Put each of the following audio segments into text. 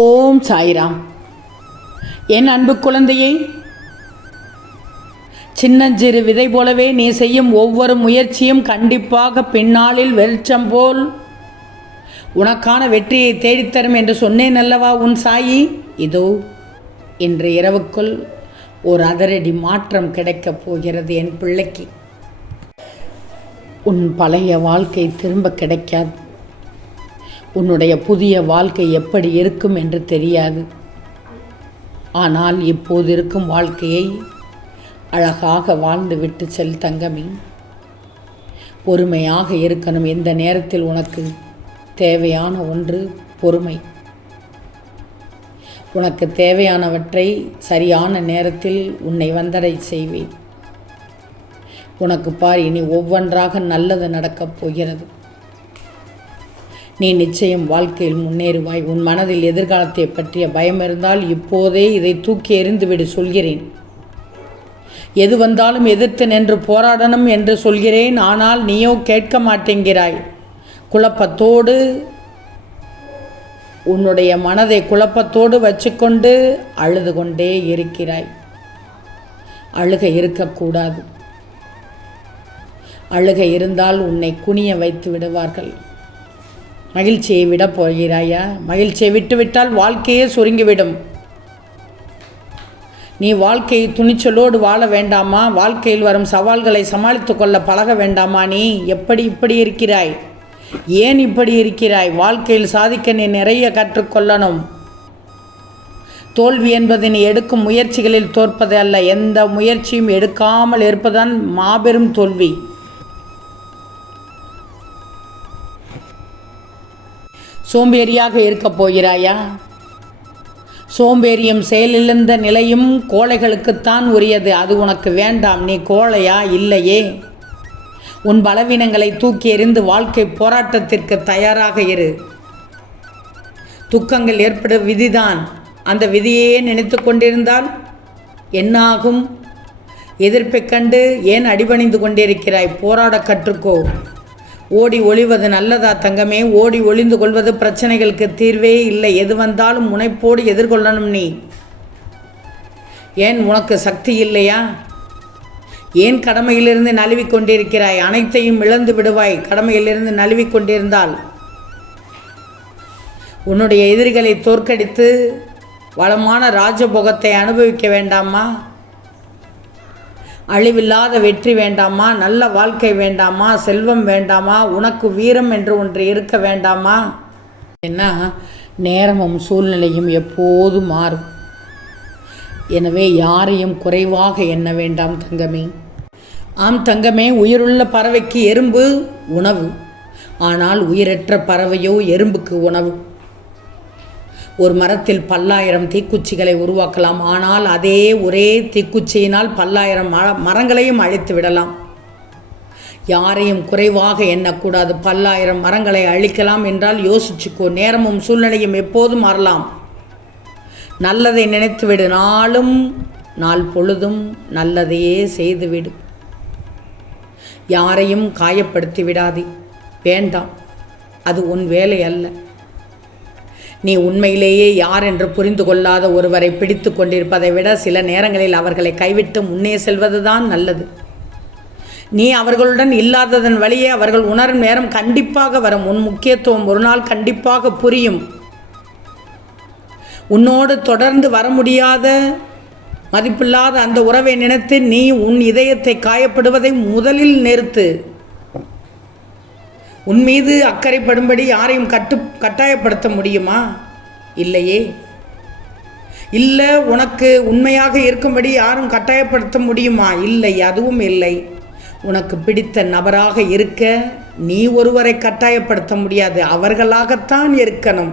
ஓம் சாய்ராம். என் அன்பு குழந்தையே சின்னஞ்சிறு விதை போலவே நீ செய்யும் ஒவ்வொரு முயற்சியும் கண்டிப்பாக பின்னாளில் வெளிச்சம் போல் உனக்கான வெற்றியை தேடித்தரும் என்று சொன்னேன் அல்லவா உன் சாயி? இதோ இன்று இரவுக்குள் ஒரு அதிரடி மாற்றம் கிடைக்கப் போகிறது என் பிள்ளைக்கு. உன் பழைய வாழ்க்கை திரும்ப கிடைக்காது. உன்னுடைய புதிய வாழ்க்கை எப்படி இருக்கும் என்று தெரியாது. ஆனால் இப்போது இருக்கும் வாழ்க்கையை அழகாக வாழ்ந்து விட்டு செல் தங்கமி. பொறுமையாக இருக்கணும் இந்த நேரத்தில் உனக்கு தேவையான ஒன்று பொறுமை. உனக்கு தேவையானவற்றை சரியான நேரத்தில் உன்னை வந்தடை செய்வேன். உனக்கு பார் இனி ஒவ்வொன்றாக நல்லது நடக்கப் போகிறது. நீ நிச்சயம் வாழ்க்கையில் முன்னேறுவாய். உன் மனதில் எதிர்காலத்தை பற்றிய பயம் இருந்தால் இப்போதே இதை தூக்கி எறிந்துவிடு சொல்கிறேன். எது வந்தாலும் எதிர்த்து நின்று போராடணும் என்று சொல்கிறேன். ஆனால் நீயோ கேட்க மாட்டேங்கிறாய். குழப்பத்தோடு உன்னுடைய மனதை குழப்பத்தோடு வச்சுக்கொண்டு அழுது கொண்டே இருக்கிறாய். அழுகை இருக்கக்கூடாது. அழுக இருந்தால் உன்னை குனிய வைத்து விடுவார்கள். மகிழ்ச்சியை விட போகிறாயா? மகிழ்ச்சியை விட்டுவிட்டால் வாழ்க்கையே சுருங்கிவிடும். நீ வாழ்க்கையை துணிச்சலோடு வாழ வேண்டாமா? வாழ்க்கையில் வரும் சவால்களை சமாளித்து கொள்ள பழக வேண்டாமா நீ? எப்படி இப்படி இருக்கிறாய்? ஏன் இப்படி இருக்கிறாய்? வாழ்க்கையில் சாதிக்க நீ நிறைய கற்றுக்கொள்ளணும். தோல்வி என்பது நீ எடுக்கும் முயற்சிகளில் தோற்பது அல்ல. எந்த முயற்சியும் எடுக்காமல் இருப்பதுதான் மாபெரும் தோல்வி. சோம்பேறியாக இருக்கப் போகிறாயா? சோம்பேறியும் செயலிழந்த நிலையும் கோழைகளுக்குத்தான் உரியது. அது உனக்கு வேண்டாம். நீ கோழையா? இல்லையே. உன் பலவீனங்களை தூக்கி எறிந்து வாழ்க்கை போராட்டத்திற்கு தயாராக இரு. துக்கங்கள் ஏற்படும் விதிதான். அந்த விதியே நினைத்து கொண்டிருந்தால் என்னாகும்? எதிர்ப்பைக் கண்டு ஏன் அடிபணிந்து கொண்டிருக்கிறாய்? போராட கற்றுக்கோ. ஓடி ஒளிவது நல்லதா தங்கமே? ஓடி ஒளிந்து கொள்வது பிரச்சனைகளுக்கு தீர்வே இல்லை. எது வந்தாலும் முனைப்போடு எதிர்கொள்ளணும் நீ. ஏன் உனக்கு சக்தி இல்லையா? ஏன் கடமையிலிருந்து நழுவி கொண்டிருக்கிறாய்? அனைத்தையும் இழந்து விடுவாய். கடமையிலிருந்து நழுவி கொண்டிருந்தால் உன்னுடைய எதிரிகளை தோற்கடித்து வளமான ராஜபோகத்தை அனுபவிக்க வேண்டாமா? அழிவில்லாத வெற்றி வேண்டாமா? நல்ல வாழ்க்கை வேண்டாமா? செல்வம் வேண்டாமா? உனக்கு வீரம் என்று ஒன்று இருக்க வேண்டாமா? என்ன நேரமும் சூழ்நிலையும் எப்போதும் மாறும். எனவே யாரையும் குறைவாக எண்ண வேண்டாம் தங்கமே. ஆம் தங்கமே உயிருள்ள பறவைக்கு எறும்பு உணவு. ஆனால் உயிரற்ற பறவையோ எறும்புக்கு உணவு. ஒரு மரத்தில் பல்லாயிரம் தீக்குச்சிகளை உருவாக்கலாம். ஆனால் அதே ஒரே தீக்குச்சியினால் பல்லாயிரம் மர மரங்களையும் அழித்து விடலாம். யாரையும் குறைவாக எண்ணக்கூடாது. பல்லாயிரம் மரங்களை அழிக்கலாம் என்றால் யோசிச்சுக்கோ. நேரமும் சூழ்நிலையும் எப்போதும் மாறலாம். நல்லதை நினைத்துவிடு. நாளும் நாள் பொழுதும் நல்லதையே செய்துவிடு. யாரையும் காயப்படுத்தி விடாதே. வேண்டாம். அது உன் வேலை அல்ல. நீ உண்மையிலேயே யார் என்று புரிந்து கொள்ளாத ஒருவரை பிடித்து கொண்டிருப்பதை விட சில நேரங்களில் அவர்களை கைவிட்டு முன்னே செல்வதுதான் நல்லது. நீ அவர்களுடன் இல்லாததன் வழியே அவர்கள் உணரும் நேரம் கண்டிப்பாக வரும். உன் முக்கியத்துவம் ஒரு நாள் கண்டிப்பாக புரியும். உன்னோடு தொடர்ந்து வர முடியாத மதிப்பில்லாத அந்த உறவை நினைத்து நீ உன் இதயத்தை காயப்படுவதை முதலில் நிறுத்து. உன் மீது அக்கறைப்படும்படி யாரையும் கட்டு கட்டாயப்படுத்த முடியுமா? இல்லையே. இல்லை உனக்கு உண்மையாக இருக்கும்படி யாரும் கட்டாயப்படுத்த முடியுமா? இல்லை அதுவும் இல்லை. உனக்கு பிடித்த நபராக இருக்க நீ ஒருவரை கட்டாயப்படுத்த முடியாது. அவர்களாகத்தான் இருக்கணும்.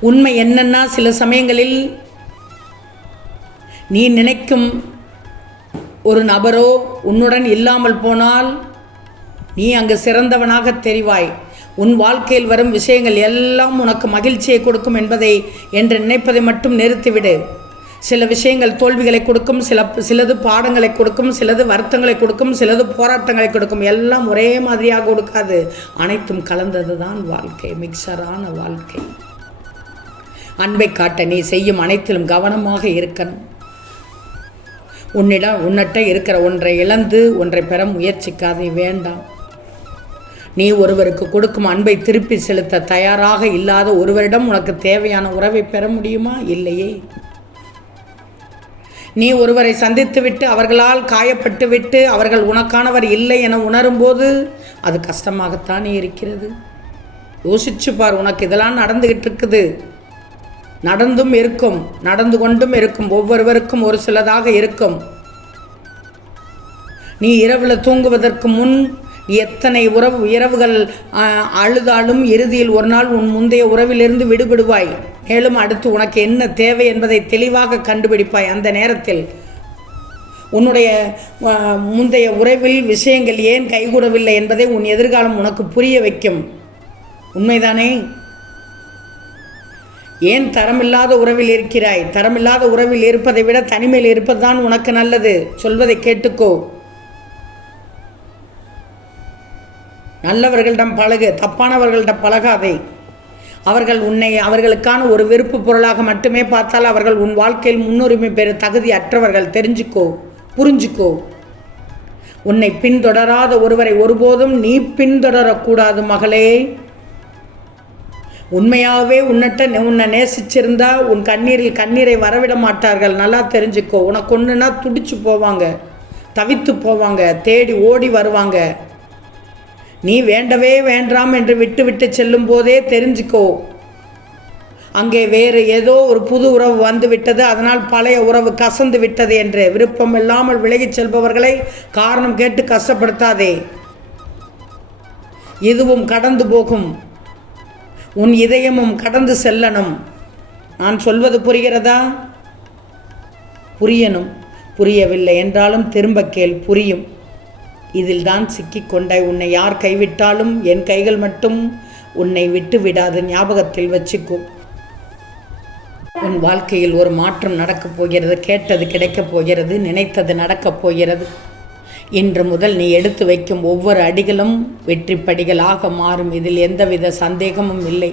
உண்மை என்னன்னா சில சமயங்களில் நீ நினைக்கும் ஒரு நபரோ உன்னுடன் இல்லாமல் போனால் நீ அங்கு சிறந்தவனாக தெரிவாய். உன் வாழ்க்கையில் வரும் விஷயங்கள் எல்லாம் உனக்கு மகிழ்ச்சியை கொடுக்கும் என்பதை என்று நினைப்பதை மட்டும் நிறுத்திவிடு. சில விஷயங்கள் தோல்விகளை கொடுக்கும் சில சிலது பாடங்களை கொடுக்கும் சிலது வருத்தங்களை கொடுக்கும் சிலது போராட்டங்களை கொடுக்கும். எல்லாம் ஒரே மாதிரியாக கொடுக்காது அனைத்தும் கலந்தது தான் வாழ்க்கை மிக்சரான வாழ்க்கை. அன்பை காட்ட நீ செய்யும் அனைத்திலும் கவனமாக இருக்கணும். உன்னிடம் உன்னிட்ட இருக்கிற ஒன்றை இழந்து ஒன்றை பெற முயற்சிக்காதே வேண்டாம். நீ ஒருவருக்கு கொடுக்கும் அன்பை திருப்பி செலுத்த தயாராக இல்லாத ஒருவரிடம் உனக்கு தேவையான உறவை பெற முடியுமா? இல்லையே. நீ ஒருவரை சந்தித்துவிட்டு அவர்களால் காயப்பட்டுவிட்டு அவர்கள் உனக்கானவர் இல்லை என உணரும்போது அது கஷ்டமாகத்தானே இருக்கிறது. யோசிச்சு பார் உனக்கு இதெல்லாம் நடந்துகிட்டு இருக்குது. நடந்தும் இருக்கும் நடந்து கொண்டும் இருக்கும் ஒவ்வொருவருக்கும் ஒரு சிலதாக இருக்கும். நீ இரவில் தூங்குவதற்கு முன் எத்தனை உறவு இரவுகள் அழுதாலும் இறுதியில் ஒரு நாள் உன் முந்தைய உறவிலிருந்து விடுபடுவாய். மேலும் அடுத்து உனக்கு என்ன தேவை என்பதை தெளிவாக கண்டுபிடிப்பாய். அந்த நேரத்தில் உன்னுடைய முந்தைய உறவில் விஷயங்கள் ஏன் கைகூடவில்லை என்பதை உன் எதிர்காலம் உனக்கு புரிய வைக்கும். உண்மைதானே? ஏன் தரமில்லாத உறவில் இருக்கிறாய்? தரமில்லாத உறவில் இருப்பதை விட தனிமையில் இருப்பதுதான் உனக்கு நல்லது. சொல்வதை கேட்டுக்கோ. நல்லவர்களிடம் பழகு தப்பானவர்களிடம் பழகாதே. அவர்கள் உன்னை அவர்களுக்கான ஒரு விருப்பு பொருளாக மட்டுமே பார்த்தால் அவர்கள் உன் வாழ்க்கையில் முன்னுரிமை பெற தகுதி அற்றவர்கள் தெரிஞ்சுக்கோ புரிஞ்சுக்கோ. உன்னை பின்தொடராத ஒருவரை ஒருபோதும் நீ பின்தொடரக்கூடாது மகளே. உண்மையாகவே உன்னிட்ட உன்னை நேசிச்சிருந்தா உன் கண்ணீரில் கண்ணீரை வரவிட மாட்டார்கள். நல்லா தெரிஞ்சுக்கோ. உனக்கு ஒன்றுனா துடிச்சு போவாங்க தவித்து போவாங்க தேடி ஓடி வருவாங்க. நீ வேண்டவே வேண்டாம் என்று விட்டு விட்டு செல்லும் போதே தெரிஞ்சுக்கோ. அங்கே வேறு ஏதோ ஒரு புது உறவு வந்து விட்டது. அதனால் பழைய உறவு கசந்து விட்டது என்று. விருப்பம் இல்லாமல் விலகிச் செல்பவர்களை காரணம் கேட்டு கஷ்டப்படுத்தாதே. இதுவும் கடந்து போகும். உன் இதயமும் கடந்து செல்லணும். நான் சொல்வது புரிகிறதா? புரியணும். புரியவில்லை என்றாலும் திரும்ப கேள். புரியும். இதில் தான் சிக்கிக்கொண்டாய் உன்னை யார் கைவிட்டாலும் என் கைகள் மட்டும் உன்னை விட்டு விடாது ஞாபகத்தில் வச்சுக்கோ. உன் வாழ்க்கையில் ஒரு மாற்றம் நடக்கப் போகிறது கேட்டது கிடைக்கப் போகிறது நினைத்தது நடக்கப் போகிறது. இன்று முதல் நீ எடுத்து வைக்கும் ஒவ்வொரு அடிகளும் வெற்றி படிகளாக மாறும். இதில் எந்தவித சந்தேகமும் இல்லை.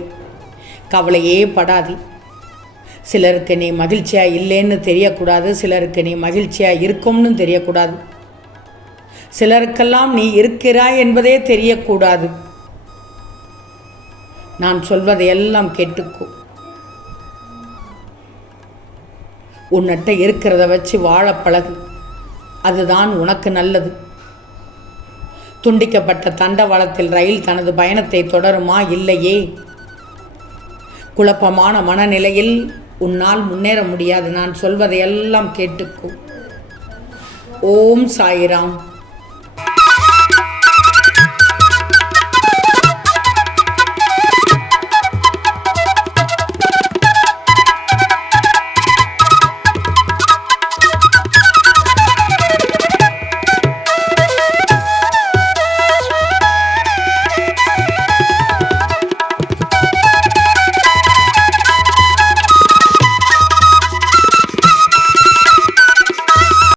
கவலையே படாதி. சிலருக்கு நீ மகிழ்ச்சியாக இல்லைன்னு தெரியக்கூடாது சிலருக்கு நீ மகிழ்ச்சியாக இருக்கும்னு தெரியக்கூடாது. சிலருக்கெல்லாம் நீ இருக்கிறாய் என்பதே தெரியக்கூடாது. நான் சொல்வதை எல்லாம் கேட்டுக்கோ. உன்னிட்ட இருக்கிறத வச்சு வாழ பழகு. அதுதான் உனக்கு நல்லது. துண்டிக்கப்பட்ட தண்டவாளத்தில் ரயில் தனது பயணத்தை தொடருமா இல்லையே? குழப்பமான மனநிலையில் உன்னால் முன்னேற முடியாது. நான் சொல்வதையெல்லாம் கேட்டுக்கோ. ஓம் சாயிராம்.